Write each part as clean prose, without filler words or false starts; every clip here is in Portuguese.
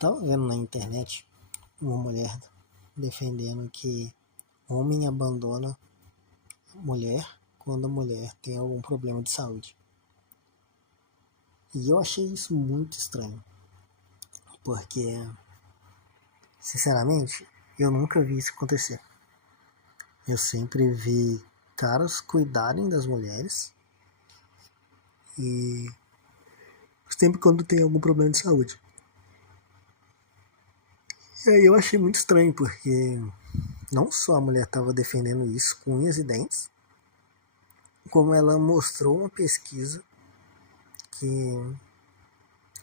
tava vendo na internet uma mulher defendendo que homem abandona a mulher quando a mulher tem algum problema de saúde. E eu achei isso muito estranho, porque, sinceramente, eu nunca vi isso acontecer. Eu sempre vi caras cuidarem das mulheres e sempre quando tem algum problema de saúde. E aí eu achei muito estranho, porque não só a mulher estava defendendo isso com unhas e dentes, como ela mostrou uma pesquisa que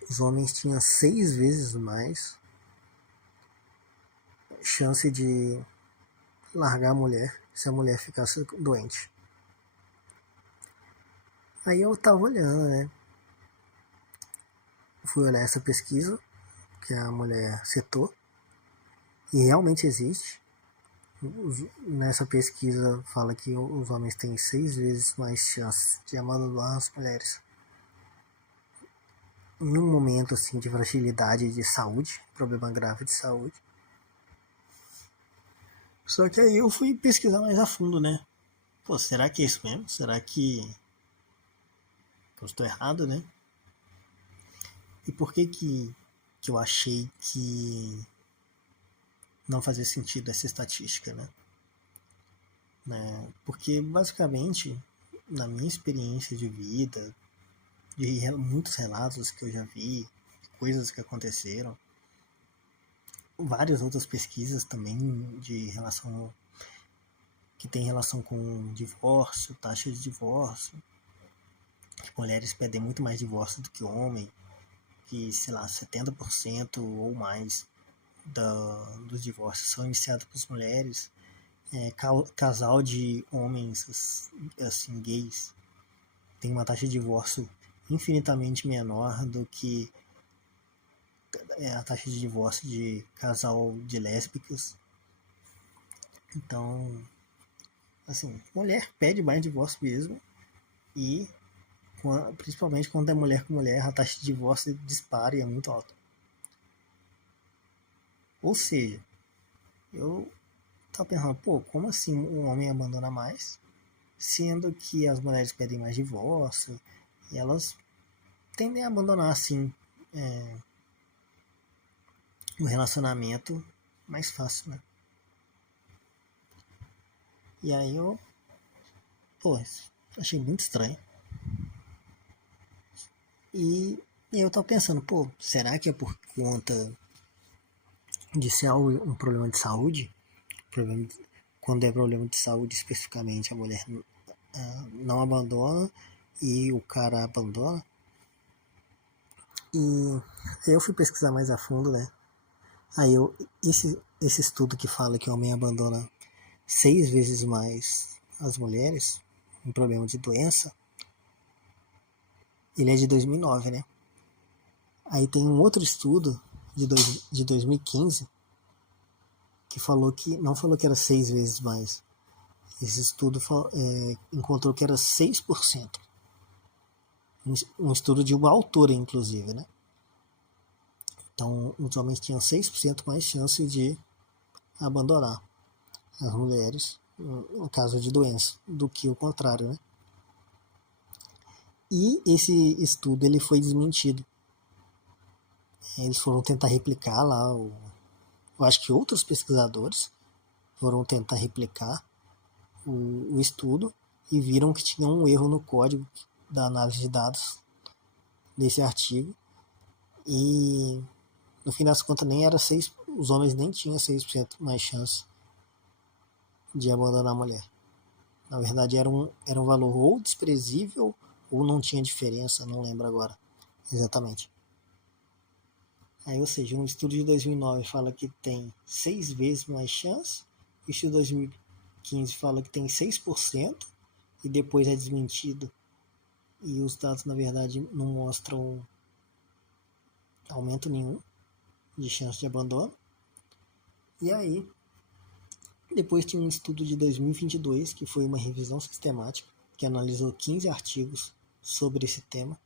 os homens tinham 6 vezes mais chance de largar a mulher se a mulher ficasse doente. Aí eu tava olhando, né? Fui olhar essa pesquisa que a mulher citou, e realmente existe. Nessa pesquisa fala que os homens têm 6 vezes mais chance de abandonar as mulheres em um momento assim de fragilidade de saúde, problema grave de saúde. Só que aí eu fui pesquisar mais a fundo, né? Pô, será que é isso mesmo? Será que eu estou errado, né? E por que eu achei que não fazia sentido essa estatística, né? Porque basicamente, na minha experiência de vida, de muitos relatos que eu já vi, coisas que aconteceram, várias outras pesquisas também de relação que tem relação com divórcio, taxa de divórcio, que mulheres pedem muito mais divórcio do que homem, que, sei lá, 70% ou mais dos divórcios são iniciados por mulheres. Casal de homens assim, gays tem uma taxa de divórcio infinitamente menor do que a taxa de divórcio de casal de lésbicas. Então, assim, mulher pede mais divórcio mesmo, e principalmente quando é mulher com mulher, a taxa de divórcio dispara e é muito alta. Ou seja, eu tava pensando, pô, como assim um homem abandona mais, sendo que as mulheres pedem mais divórcio e elas tendem a abandonar assim um relacionamento mais fácil, né? E aí eu, pô, achei muito estranho. E eu tava pensando, pô, será que é por conta de ser um problema de saúde? Quando é problema de saúde especificamente, a mulher não abandona e o cara abandona. E eu fui pesquisar mais a fundo, né? Aí esse estudo que fala que o homem abandona 6 vezes mais as mulheres em problema de doença, ele é de 2009, né? Aí tem um outro estudo de 2015 que não falou que era 6 vezes mais. Esse estudo encontrou que era 6%. Um estudo de uma autora, inclusive, né? Então, os homens tinham 6% mais chance de abandonar as mulheres no caso de doença do que o contrário, né? E esse estudo ele foi desmentido. Eles foram tentar replicar lá, eu acho que outros pesquisadores foram tentar replicar o estudo e viram que tinha um erro no código da análise de dados desse artigo, e no fim das contas nem era 6, os homens nem tinham 6% mais chance de abandonar a mulher. Na verdade era um valor ou desprezível ou não tinha diferença, não lembro agora exatamente. Aí, ou seja, um estudo de 2009 fala que tem 6 vezes mais chance, o estudo de 2015 fala que tem 6%, e depois é desmentido. E os dados, na verdade, não mostram aumento nenhum de chance de abandono. E aí, depois tinha um estudo de 2022, que foi uma revisão sistemática, que analisou 15 artigos sobre esse tema.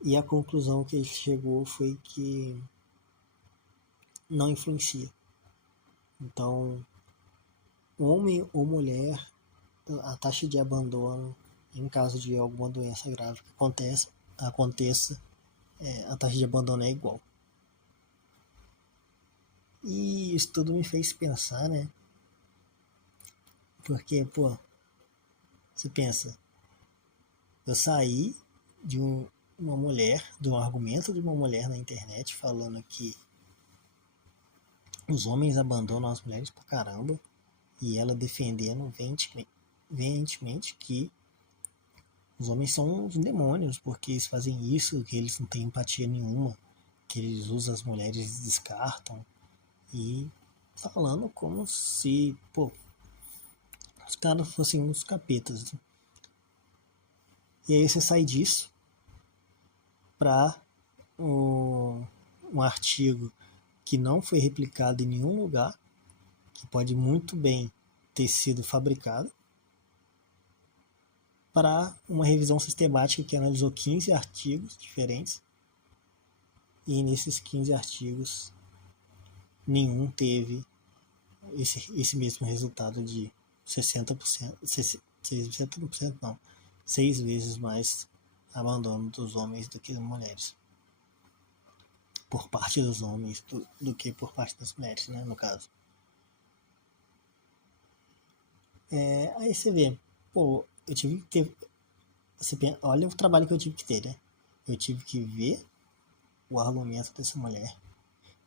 E a conclusão que ele chegou foi que não influencia. Então, homem ou mulher, a taxa de abandono, em caso de alguma doença grave que aconteça, a taxa de abandono é igual. E isso tudo me fez pensar, né? Porque, você pensa, eu saí de uma mulher, de um argumento de uma mulher na internet falando que os homens abandonam as mulheres pra caramba, e ela defendendo veementemente que os homens são os demônios, porque eles fazem isso, que eles não têm empatia nenhuma, que eles usam as mulheres e descartam. E falando como se, os caras fossem uns capetas. E aí você sai disso para um artigo que não foi replicado em nenhum lugar, que pode muito bem ter sido fabricado, para uma revisão sistemática que analisou 15 artigos diferentes, e nesses 15 artigos nenhum teve esse mesmo resultado de 60%, 60% não, 6 vezes mais abandono dos homens do que das mulheres. Por parte dos homens do que por parte das mulheres, né, no caso. Aí você vê, eu tive que ter. Olha o trabalho que eu tive que ter, né? Eu tive que ver o argumento dessa mulher,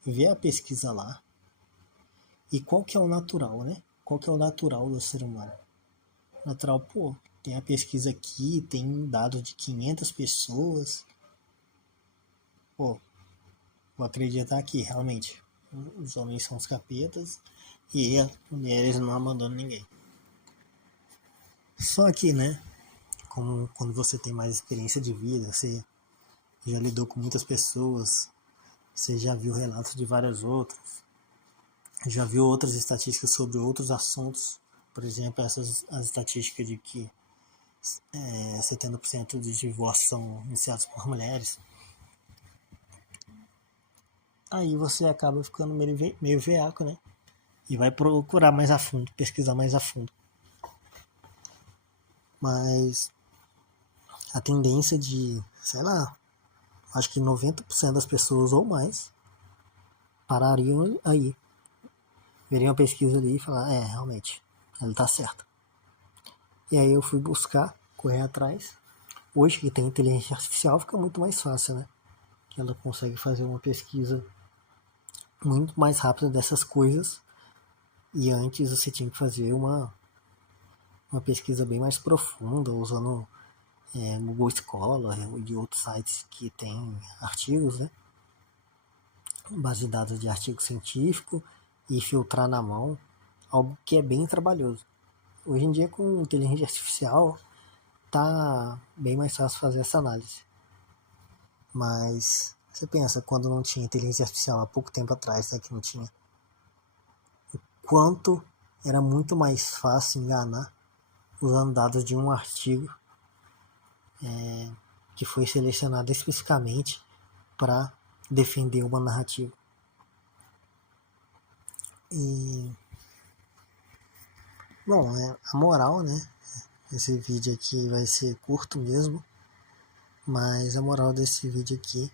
ver a pesquisa lá, e qual que é o natural, né? Qual que é o natural do ser humano? Natural, tem a pesquisa aqui, tem dados de 500 pessoas. Vou acreditar que realmente os homens são os capetas e as mulheres não abandonam ninguém. Só que, né, como quando você tem mais experiência de vida, você já lidou com muitas pessoas, você já viu relatos de várias outras, já viu outras estatísticas sobre outros assuntos, por exemplo, as estatísticas de que 70% de divórcios são iniciados por mulheres. Aí você acaba ficando meio veaco, né? E vai procurar mais a fundo, pesquisar mais a fundo. Mas a tendência de, sei lá, acho que 90% das pessoas ou mais parariam aí, veriam a pesquisa ali e falar, realmente, ele tá certo. E aí eu fui buscar, correr atrás. Hoje que tem inteligência artificial fica muito mais fácil, né? Que ela consegue fazer uma pesquisa muito mais rápida dessas coisas. E antes você tinha que fazer uma pesquisa bem mais profunda, usando Google Scholar e outros sites que tem artigos, né? Base de dados de artigo científico e filtrar na mão, algo que é bem trabalhoso. Hoje em dia, com inteligência artificial, tá bem mais fácil fazer essa análise. Mas você pensa, quando não tinha inteligência artificial, há pouco tempo atrás, né, que não tinha, o quanto era muito mais fácil enganar usando dados de um artigo que foi selecionado especificamente para defender uma narrativa. E bom, a moral, né? Esse vídeo aqui vai ser curto mesmo, mas a moral desse vídeo aqui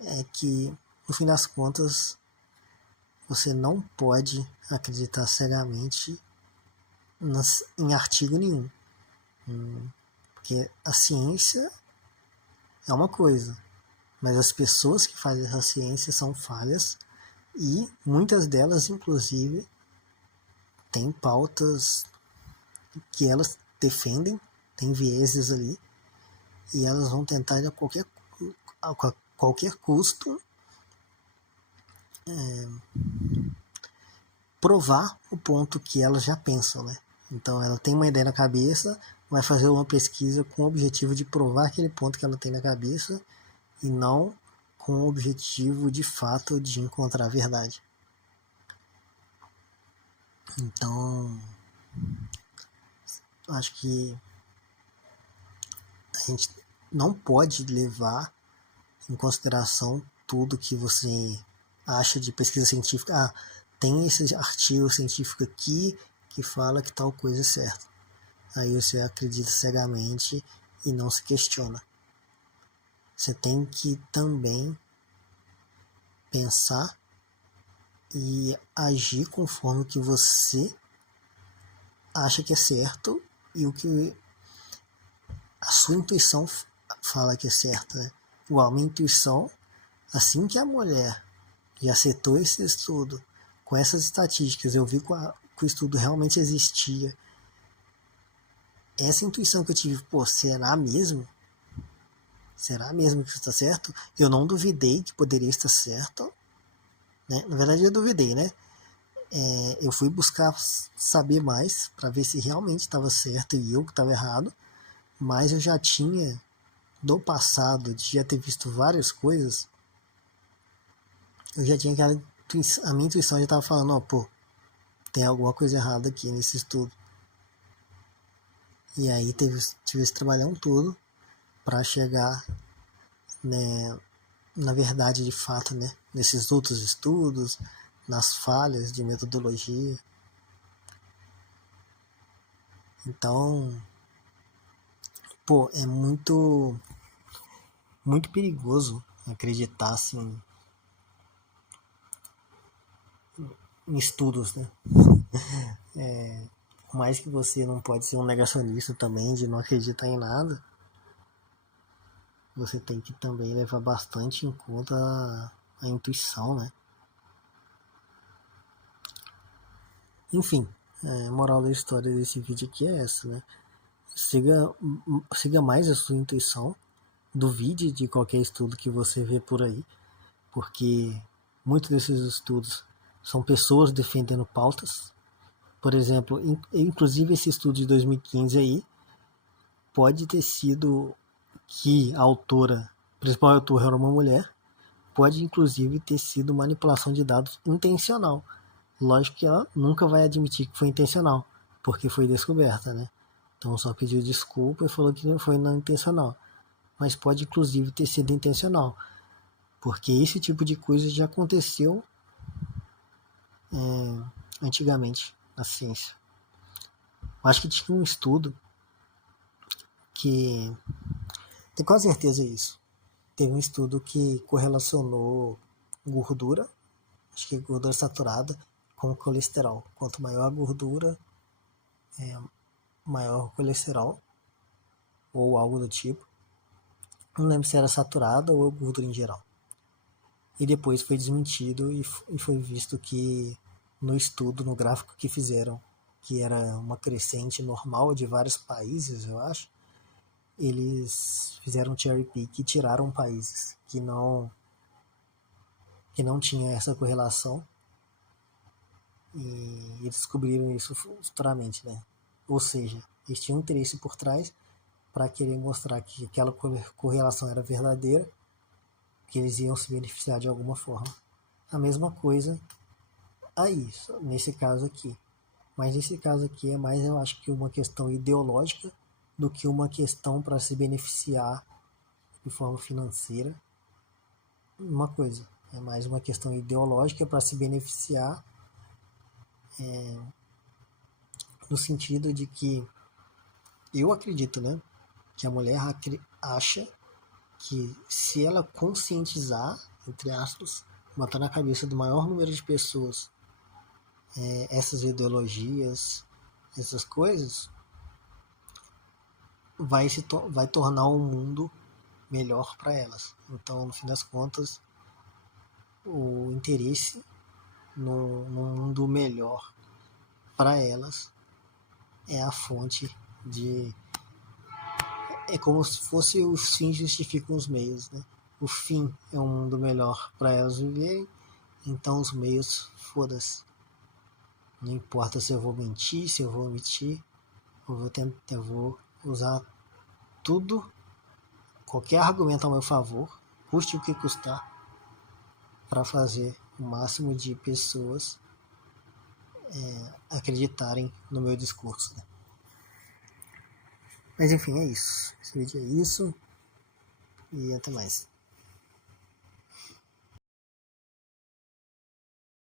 é que, no fim das contas, você não pode acreditar cegamente em artigo nenhum. Porque a ciência é uma coisa, mas as pessoas que fazem essa ciência são falhas e muitas delas, inclusive, têm pautas que elas defendem, tem vieses ali, e elas vão tentar a qualquer custo provar o ponto que elas já pensam, né? Então ela tem uma ideia na cabeça, vai fazer uma pesquisa com o objetivo de provar aquele ponto que ela tem na cabeça e não com o objetivo de fato de encontrar a verdade. Então, acho que a gente não pode levar em consideração tudo que você acha de pesquisa científica, tem esse artigo científico aqui que fala que tal coisa é certa. Aí você acredita cegamente e não se questiona. Você tem que também pensar e agir conforme o que você acha que é certo e o que a sua intuição fala que é certo, né? Igual a minha intuição, assim que a mulher já aceitou esse estudo, com essas estatísticas, eu vi que o estudo realmente existia. Essa intuição que eu tive, será mesmo? Será mesmo que isso está certo? Eu não duvidei que poderia estar certo, né? Na verdade, eu duvidei, né? Eu fui buscar saber mais para ver se realmente estava certo e eu que estava errado, mas eu já tinha, do passado, de já ter visto várias coisas, eu já tinha aquela a minha intuição já estava falando, tem alguma coisa errada aqui nesse estudo. E aí tive esse trabalhão todo para chegar, né, na verdade de fato, né, nesses outros estudos, nas falhas de metodologia. Então, é muito perigoso acreditar assim em estudos, né? Por mais que você não pode ser um negacionista também de não acreditar em nada, você tem que também levar bastante em conta a intuição, né? Enfim, a moral da história desse vídeo aqui é essa, né? Siga mais a sua intuição, duvide de qualquer estudo que você vê por aí, porque muitos desses estudos são pessoas defendendo pautas. Por exemplo, inclusive esse estudo de 2015 aí, pode ter sido que a autora, a principal autora era uma mulher, pode inclusive ter sido manipulação de dados intencional. Lógico que ela nunca vai admitir que foi intencional, porque foi descoberta, né? Então só pediu desculpa e falou que não foi não intencional. Mas pode inclusive ter sido intencional, porque esse tipo de coisa já aconteceu antigamente na ciência. Acho que tinha um estudo que, tenho quase certeza isso, teve um estudo que correlacionou gordura, acho que gordura saturada, com colesterol. Quanto maior a gordura, maior o colesterol, ou algo do tipo. Não lembro se era saturada ou gordura em geral. E depois foi desmentido e foi visto que no estudo, no gráfico que fizeram, que era uma crescente normal de vários países, eu acho, eles fizeram cherry pick e tiraram países que não tinha essa correlação, e eles descobriram isso futuramente, né? Ou seja, eles tinham interesse por trás para querer mostrar que aquela correlação era verdadeira, que eles iam se beneficiar de alguma forma. A mesma coisa aí, nesse caso aqui. Mas nesse caso aqui é mais, eu acho que uma questão ideológica do que uma questão para se beneficiar de forma financeira. Uma coisa, é mais uma questão ideológica para se beneficiar, no sentido de que eu acredito, né, que a mulher acha que se ela conscientizar, entre aspas, botar na cabeça do maior número de pessoas essas ideologias, essas coisas, vai tornar o mundo melhor para elas. Então, no fim das contas, o interesse no mundo melhor para elas é a fonte de... É como se fosse os fins justificam os meios, né? O fim é um mundo melhor para elas viverem, então os meios, foda-se. Não importa se eu vou mentir, se eu vou omitir, eu vou usar tudo, qualquer argumento ao meu favor, custe o que custar, para fazer o máximo de pessoas acreditarem no meu discurso, né? Mas enfim, é isso. Esse vídeo é isso. E até mais.